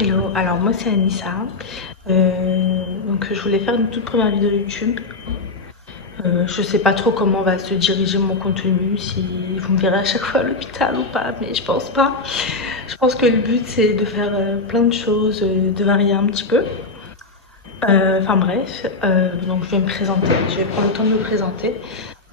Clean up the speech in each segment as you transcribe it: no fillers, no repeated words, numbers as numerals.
Hello, alors moi c'est Anissa. Donc je voulais faire une toute première vidéo YouTube. Je sais pas trop comment va se diriger mon contenu, si vous me verrez à chaque fois à l'hôpital ou pas, mais je pense pas. Je pense que le but c'est de faire plein de choses, de varier un petit peu. Enfin bref, donc je vais me présenter, je vais prendre le temps de me présenter.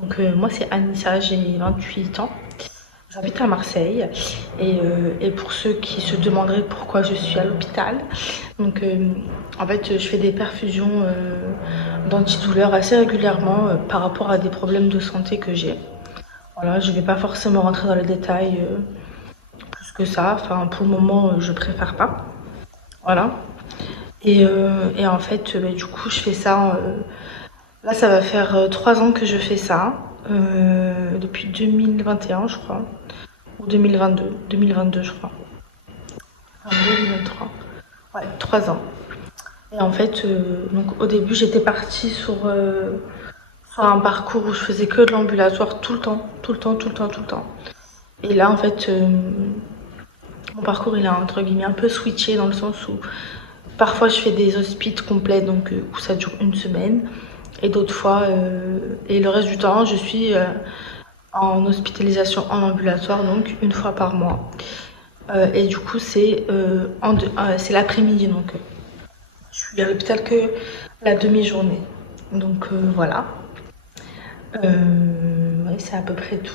Donc moi c'est Anissa, j'ai 28 ans. J'habite à Marseille et pour ceux qui se demanderaient pourquoi je suis à l'hôpital, donc en fait je fais des perfusions d'antidouleurs assez régulièrement par rapport à des problèmes de santé que j'ai. Voilà, je vais pas forcément rentrer dans les détails plus que ça, enfin pour le moment je préfère pas. Voilà. Et en fait du coup je fais ça, là ça va faire 3 ans que je fais ça, depuis 2021 je crois. Ou 2022 je crois. En 2023. Ouais, 3 ans. Et en fait, donc au début, j'étais partie sur un parcours où je faisais que de l'ambulatoire tout le temps, tout le temps, tout le temps, tout le temps. Et là, en fait, mon parcours, il a entre guillemets un peu switché dans le sens où parfois je fais des hospices complets, donc où ça dure une semaine, et d'autres fois, et le reste du temps, je suis en hospitalisation en ambulatoire, donc une fois par mois. Et du coup, c'est l'après-midi, donc je suis à l'hôpital que la demi-journée. Donc voilà. Ouais, c'est à peu près tout.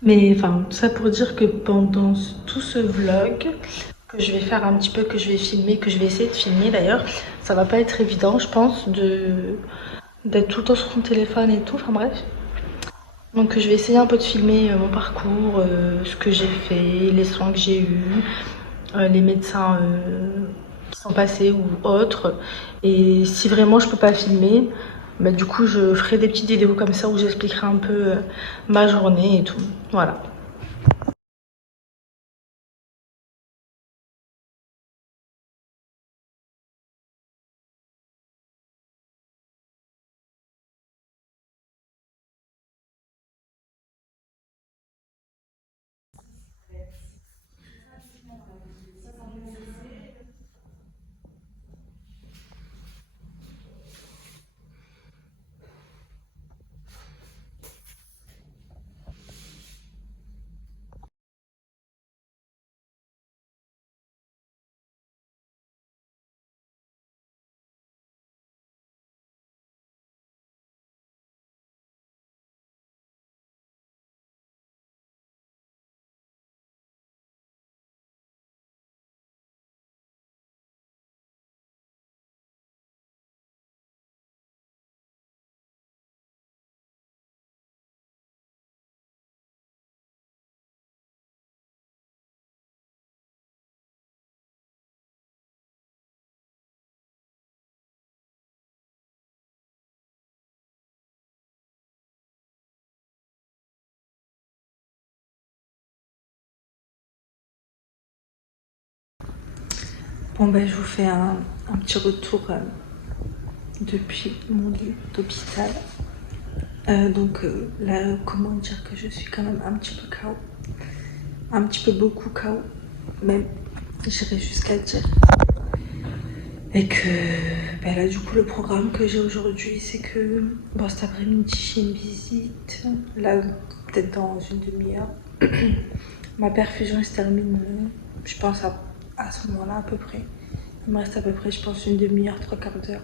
Mais enfin, tout ça pour dire que pendant tout ce vlog, que je vais faire un petit peu, que je vais filmer, que je vais essayer de filmer d'ailleurs, ça va pas être évident, je pense, d'être tout le temps sur mon téléphone et tout, enfin bref. Donc je vais essayer un peu de filmer mon parcours, ce que j'ai fait, les soins que j'ai eus, les médecins qui sont passés ou autres. Et si vraiment je peux pas filmer, bah, du coup je ferai des petites vidéos comme ça où j'expliquerai un peu ma journée et tout. Voilà. Bon ben je vous fais un petit retour depuis mon lit d'hôpital. Là, comment dire que je suis quand même un petit peu KO. Un petit peu beaucoup KO. Même, j'irais jusqu'à dire. Et que ben là, du coup, le programme que j'ai aujourd'hui, c'est que bon, cet après-midi, j'ai une visite. Là, peut-être dans une demi-heure. Ma perfusion se termine, je pense, à ce moment-là à peu près. Il me reste à peu près, je pense, une demi-heure, trois quarts d'heure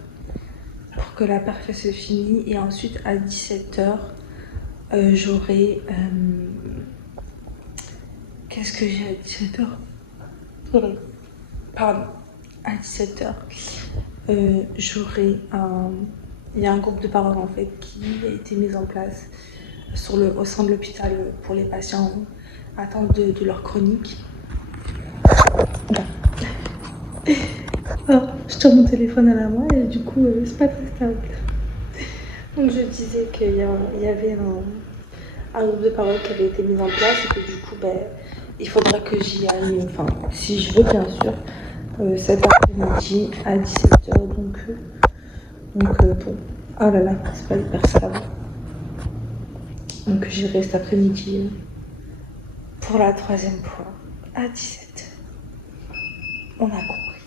pour que la perf se finisse. Et ensuite, à 17h, j'aurai. Qu'est-ce que j'ai à 17h? Pardon. À 17h, j'aurai un. Il y a un groupe de parole en fait qui a été mis en place au sein de l'hôpital pour les patients atteints de leur chronique. Oh, je tiens mon téléphone à la main et du coup, c'est pas très stable. Donc je disais qu'il y avait un groupe de parole qui avait été mis en place et que du coup, ben, il faudra que j'y aille, enfin, si je veux bien sûr, cet après-midi à 17h. Donc bon, oh là là, c'est pas hyper stable. Donc j'irai cet après-midi pour la troisième fois à 17h. on a compris.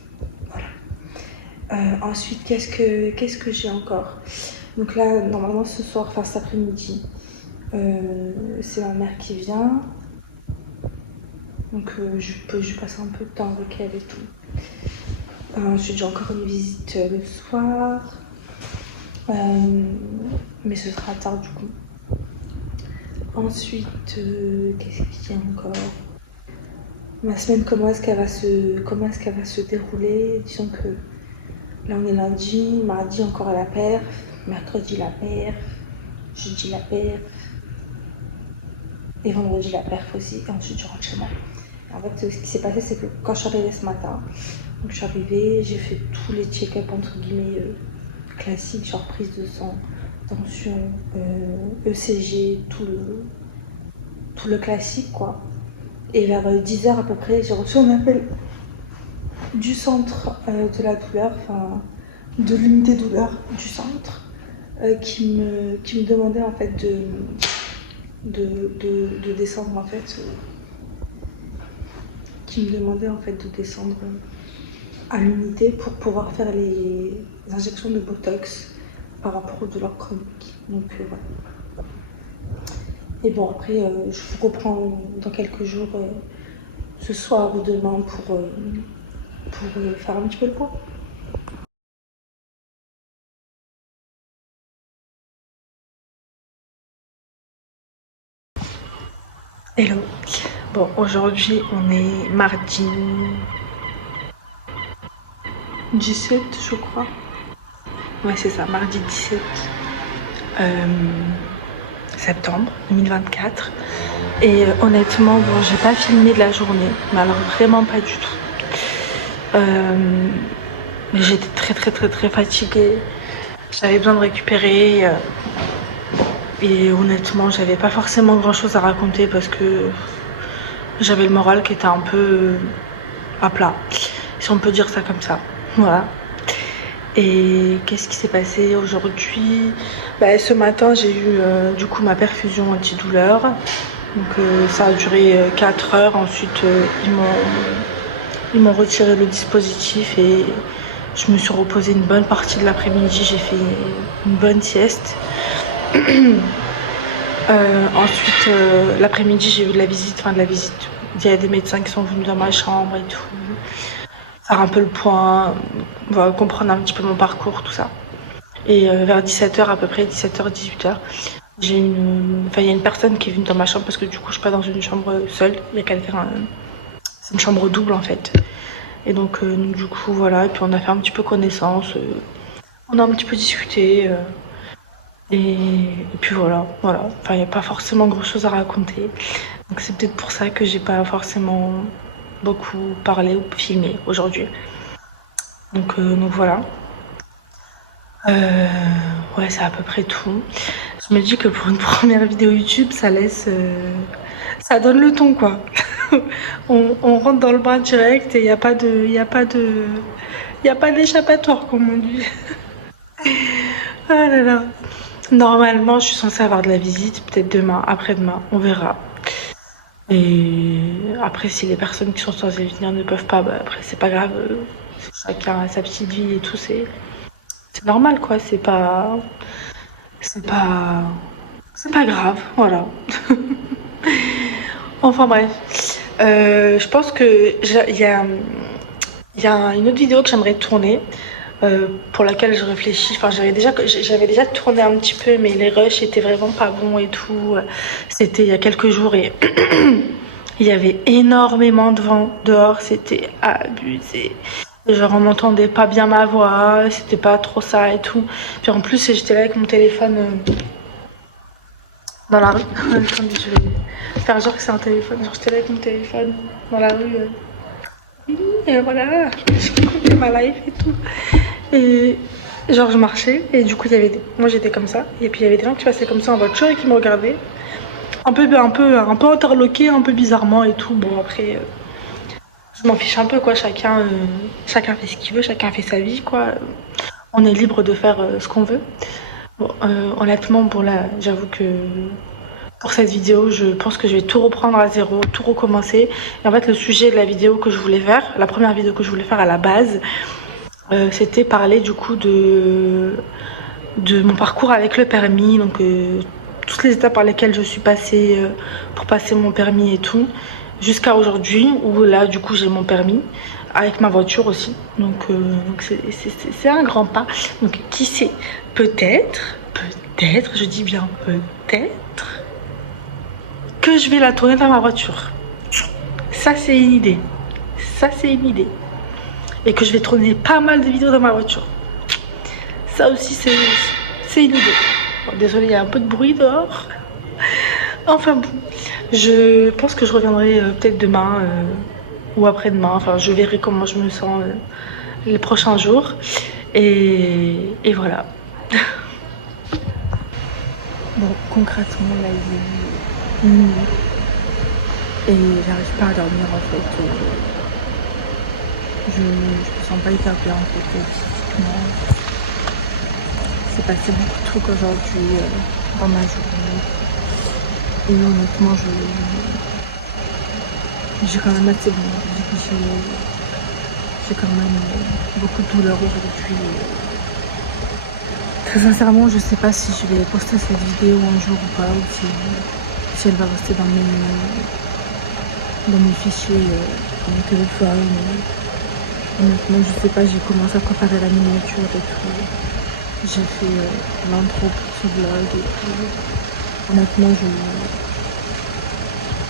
Voilà. Ensuite, qu'est-ce que j'ai encore? Donc là, normalement, ce soir, enfin cet après-midi, c'est ma mère qui vient. Donc je passe un peu de temps avec elle et tout. Ensuite, j'ai encore une visite le soir. Mais ce sera tard du coup. Ensuite, qu'est-ce qu'il y a encore? Ma semaine, comment est-ce qu'elle va se dérouler? Disons que là on est lundi, mardi encore à la perf, mercredi la perf, jeudi la perf, et vendredi la perf aussi, et ensuite je rentre chez moi. En fait, ce qui s'est passé, c'est que quand je suis arrivée ce matin, donc je suis arrivée, j'ai fait tous les check-up entre guillemets classiques, genre prise de sang, tension, ECG, tout le classique quoi. Et vers 10h à peu près, j'ai reçu un appel du centre de la douleur, enfin de l'unité douleur du centre, qui me demandait en fait de descendre en fait, qui me demandait en fait de descendre à l'unité pour pouvoir faire les injections de Botox par rapport aux douleurs chroniques. Donc voilà. Et bon après, je vous reprends dans quelques jours, ce soir ou demain pour faire un petit peu le point. Hello. Bon, aujourd'hui on est mardi 17 je crois. Ouais c'est ça, mardi 17 septembre 2024. Et honnêtement, bon, j'ai pas filmé de la journée, mais alors vraiment pas du tout. Mais j'étais très fatiguée. J'avais besoin de récupérer. Et honnêtement, j'avais pas forcément grand chose à raconter parce que j'avais le moral qui était un peu à plat, si on peut dire ça comme ça. Voilà. Et qu'est-ce qui s'est passé aujourd'hui? Ce matin, j'ai eu du coup ma perfusion antidouleur. Donc ça a duré 4 heures. Ensuite, ils m'ont retiré le dispositif et je me suis reposée une bonne partie de l'après-midi. J'ai fait une bonne sieste. Ensuite, l'après-midi, j'ai eu de la visite. Il y a des médecins qui sont venus dans ma chambre et tout. Faire un peu le point, comprendre un petit peu mon parcours, tout ça. Et vers 17h à peu près, 17h, 18h, il y a une personne qui est venue dans ma chambre parce que du coup je suis pas dans une chambre seule, il y a quelqu'un, c'est une chambre double en fait. Et donc du coup voilà, et puis on a fait un petit peu connaissance, on a un petit peu discuté, et puis voilà. Enfin il n'y a pas forcément grand chose à raconter, donc c'est peut-être pour ça que j'ai pas forcément beaucoup parlé ou filmé aujourd'hui. Donc voilà. Ouais, c'est à peu près tout. Je me dis que pour une première vidéo YouTube, ça donne le ton quoi. On rentre dans le bain direct et il n'y a pas d'échappatoire comme on dit. Oh là là. Normalement, je suis censée avoir de la visite, peut-être demain, après-demain, on verra. Et après, si les personnes qui sont censées venir ne peuvent pas, après c'est pas grave. Chacun a sa petite vie et tout, c'est normal quoi. C'est pas, c'est pas grave, voilà. Enfin bref, je pense que il y a une autre vidéo que j'aimerais tourner, pour laquelle je réfléchis. Enfin, j'avais déjà tourné un petit peu, mais les rushs étaient vraiment pas bons et tout. C'était il y a quelques jours et il y avait énormément de vent dehors, c'était abusé. Genre on m'entendait pas bien ma voix, c'était pas trop ça et tout. Puis en plus j'étais là avec mon téléphone dans la rue. Attendez, je vais faire genre que c'est un téléphone. Genre j'étais là avec mon téléphone dans la rue. Et voilà, je comptais ma life et tout. Et genre je marchais et du coup moi j'étais comme ça. Et puis il y avait des gens qui passaient comme ça en voiture et qui me regardaient. Un peu interloqués, un peu bizarrement et tout. Bon après... je m'en fiche un peu quoi, chacun fait ce qu'il veut, chacun fait sa vie quoi. On est libre de faire ce qu'on veut. Bon, honnêtement, bon là, j'avoue que pour cette vidéo. Je pense que je vais tout reprendre à zéro, tout recommencer. Et en fait, le sujet de la vidéo que je voulais faire, la première vidéo que je voulais faire à la base, c'était parler du coup de mon parcours avec le permis. Donc toutes les étapes par lesquelles je suis passée pour passer mon permis et tout, jusqu'à aujourd'hui où là du coup j'ai mon permis avec ma voiture aussi. Donc c'est un grand pas. Donc qui sait, peut-être, je dis bien peut-être, que je vais la tourner dans ma voiture. Ça c'est une idée. Ça c'est une idée. Et que je vais tourner pas mal de vidéos dans ma voiture. Ça aussi c'est une idée. Bon, désolée, il y a un peu de bruit dehors. Enfin bon, je pense que je reviendrai peut-être demain ou après-demain. Enfin, je verrai comment je me sens les prochains jours. Et voilà. Bon, concrètement, là, il est minuit. Et j'arrive pas à dormir en fait. Je me sens pas hyper bien en fait physiquement. C'est passé beaucoup de trucs aujourd'hui dans ma journée. Et honnêtement, j'ai quand même assez bon. J'ai quand même beaucoup de douleur aujourd'hui. Très sincèrement, je sais pas si je vais poster cette vidéo un jour ou pas, ou si elle va rester dans mes fichiers, dans mon téléphone. Honnêtement, je sais pas, j'ai commencé à préparer la miniature et tout. J'ai fait l'intro pour ce vlog et tout. Honnêtement,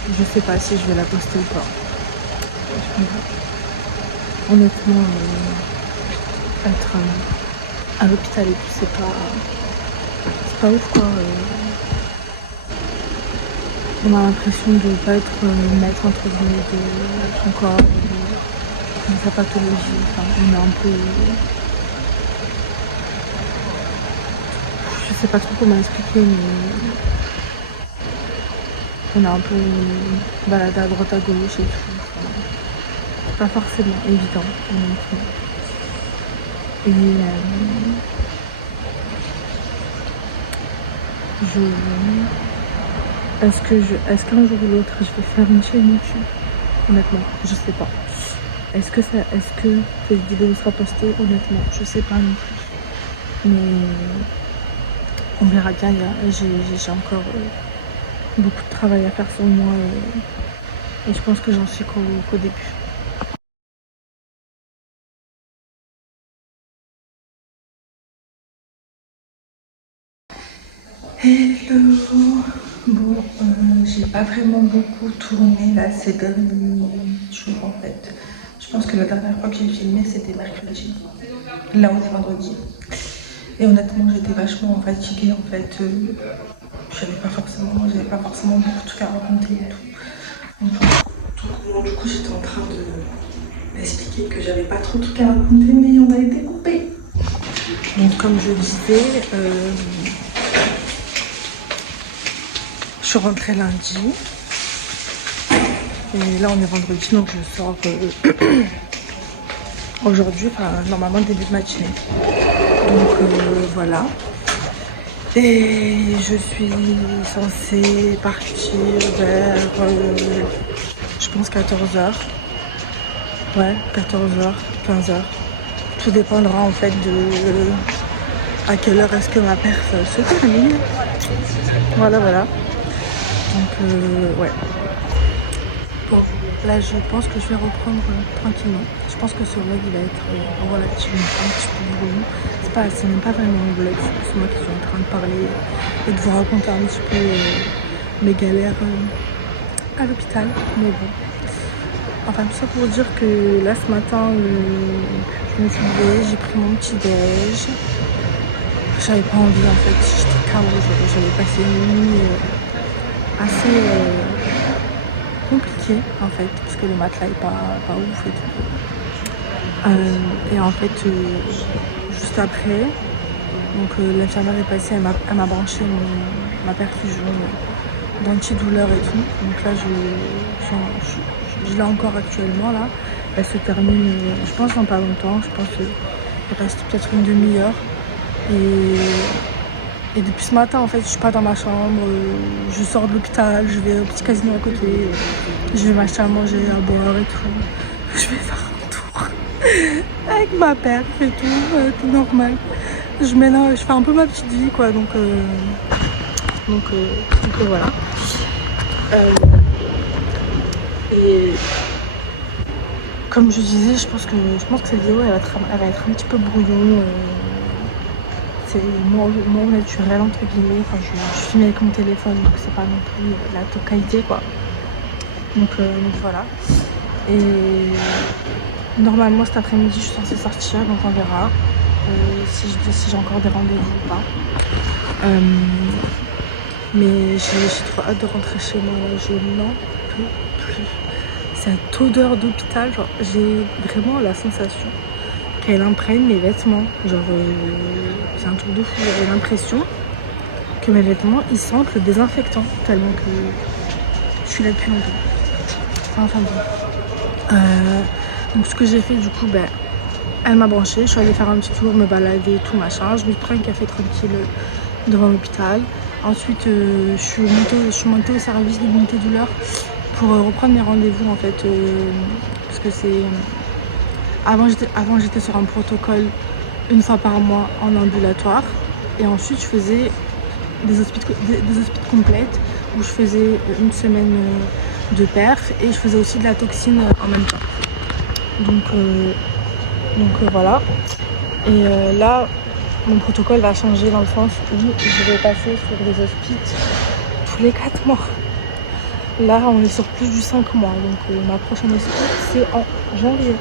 je sais pas si je vais la poster ou pas. Honnêtement, être à l'hôpital et tout, c'est pas ouf quoi. On a l'impression de pas être maître entre guillemets de son corps, de sa pathologie. Enfin, on est un peu... Je sais pas trop comment expliquer, mais on est un peu baladé à droite à gauche et tout. Enfin, c'est pas forcément évident, honnêtement. Et est-ce qu'un jour ou l'autre je vais faire une chaîne YouTube? Honnêtement, je sais pas. Est-ce que cette vidéo sera postée? Honnêtement, je sais pas non plus. Mais on verra bien. J'ai encore beaucoup de travail à faire sur moi et je pense que j'en suis qu'au début. Hello. Bon, j'ai pas vraiment beaucoup tourné là ces derniers jours en fait. Je pense que la dernière fois que j'ai filmé c'était mercredi. Là on est vendredi. Et honnêtement j'étais vachement fatiguée en fait. J'avais pas forcément beaucoup de trucs à raconter et tout. Donc, du coup j'étais en train d'expliquer que j'avais pas trop de trucs à raconter mais on a été coupé. Donc comme je disais, je suis rentrée lundi. Et là on est vendredi donc je sors aujourd'hui, enfin normalement début de matinée. Donc voilà. Et je suis censée partir vers je pense 14h. Ouais, 14h, 15h. Tout dépendra en fait de à quelle heure est-ce que ma perf se termine. Voilà. Donc ouais. Bon, là je pense que je vais reprendre tranquillement. Je pense que ce vlog il va être relativement un petit peu brouillon. C'est même pas vraiment un vlog, c'est moi qui suis en train de parler et de vous raconter un petit peu mes galères à l'hôpital. Mais bon. Enfin tout ça pour dire que là ce matin je me suis levée, j'ai pris mon petit déj. J'avais pas envie en fait, j'étais KO, j'avais passé une nuit assez compliqué en fait parce que le matelas est pas ouf et tout. Et en fait juste après donc l'infirmière est passée, elle m'a branché ma perfusion d'antidouleur et tout. Donc là je l'ai encore actuellement là. Elle se termine je pense dans pas longtemps, je pense qu'il reste peut-être une demi-heure. Et Et depuis ce matin, en fait, je suis pas dans ma chambre. Je sors de l'hôpital, je vais au petit casino à côté. Je vais m'acheter à manger, à boire et tout. Je vais faire un tour avec ma perf et tout normal. Je fais un peu ma petite vie, quoi. Donc voilà. Et comme je disais, je pense que cette vidéo elle va être un petit peu brouillon. C'est moins naturel entre guillemets. Enfin, je filme avec mon téléphone, donc c'est pas non plus la top qualité, quoi. Donc voilà. Et normalement cet après-midi je suis censée sortir, donc on verra si j'ai encore des rendez-vous ou pas. Mais j'ai trop hâte de rentrer chez moi. Je n'en peux plus. Cette odeur d'hôpital, genre j'ai vraiment la sensation qu'elle imprègne mes vêtements. Genre c'est un truc de fou. J'avais l'impression que mes vêtements ils sentent le désinfectant tellement que je suis là depuis longtemps. Enfin bon. Donc ce que j'ai fait du coup, elle m'a branché, je suis allée faire un petit tour, me balader, tout machin. Je me prends un café tranquille devant l'hôpital. Ensuite je suis montée au service de l'unité douleur pour reprendre mes rendez-vous en fait. Parce que c'est... Avant j'étais sur un protocole une fois par mois en ambulatoire. Et ensuite je faisais des hospices complètes où je faisais une semaine de perf et je faisais aussi de la toxine en même temps. Donc voilà. Et là, mon protocole va changer dans le sens où je vais passer sur des hospices tous les 4 mois. Là, on est sur plus du 5 mois. Donc ma prochaine hospice, c'est en janvier.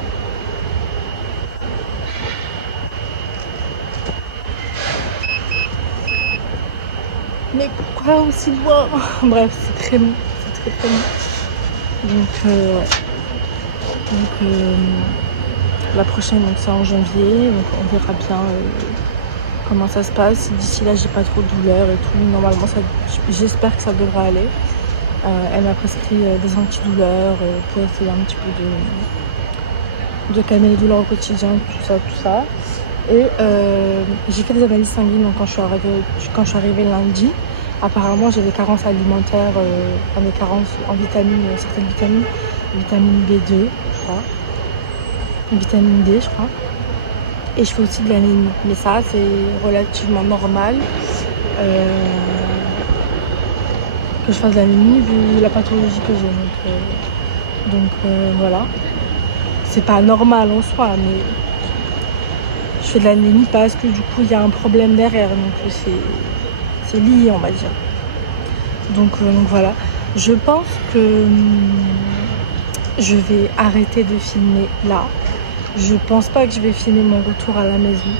Mais pourquoi aussi loin? Bref, c'est très long. C'est très long. Donc la prochaine, donc c'est en janvier. Donc on verra bien comment ça se passe. D'ici là, j'ai pas trop de douleur et tout. Normalement, j'espère que ça devrait aller. Elle m'a prescrit des antidouleurs pour essayer un petit peu de calmer les douleurs au quotidien, tout ça. Et j'ai fait des analyses sanguines donc quand je suis arrivée lundi. Apparemment j'ai des carences alimentaires, des carences en vitamines, certaines vitamines, vitamine B2 je crois, vitamine D je crois. Et je fais aussi de l'anémie, mais ça c'est relativement normal que je fasse de l'anémie vu la pathologie que j'ai. Donc voilà, c'est pas normal en soi, mais je fais de l'anémie parce que du coup il y a un problème derrière, donc c'est lié on va dire. Donc voilà, je pense que je vais arrêter de filmer là. Je pense pas que je vais filmer mon retour à la maison.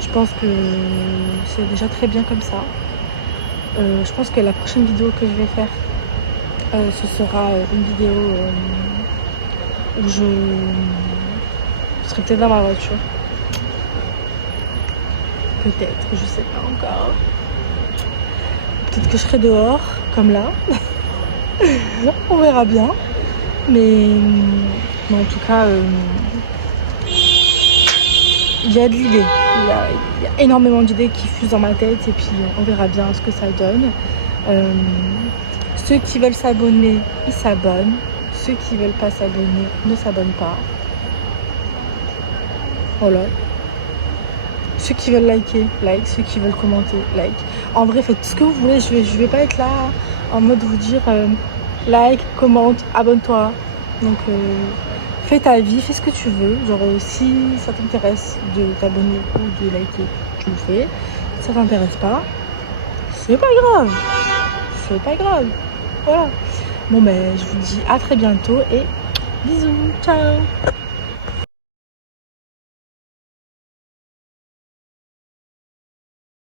Je pense que c'est déjà très bien comme ça. Je pense que la prochaine vidéo que je vais faire, ce sera une vidéo où je serai peut-être dans ma voiture. Peut-être, je sais pas encore. Peut-être que je serai dehors, comme là. On verra bien. Mais en tout cas, il y a de l'idée. Il y a énormément d'idées qui fusent dans ma tête. Et puis, on verra bien ce que ça donne. Ceux qui veulent s'abonner, ils s'abonnent. Ceux qui veulent pas s'abonner, ne s'abonnent pas. Voilà. Ceux qui veulent liker, like. Ceux qui veulent commenter, like. En vrai, faites ce que vous voulez. Je vais pas être là en mode vous dire like, commente, abonne-toi. Donc, fais ta vie, fais ce que tu veux. Genre, si ça t'intéresse de t'abonner ou de liker, tu le fais. Si ça t'intéresse pas, c'est pas grave. C'est pas grave. Voilà. Bon, je vous dis à très bientôt et bisous. Ciao.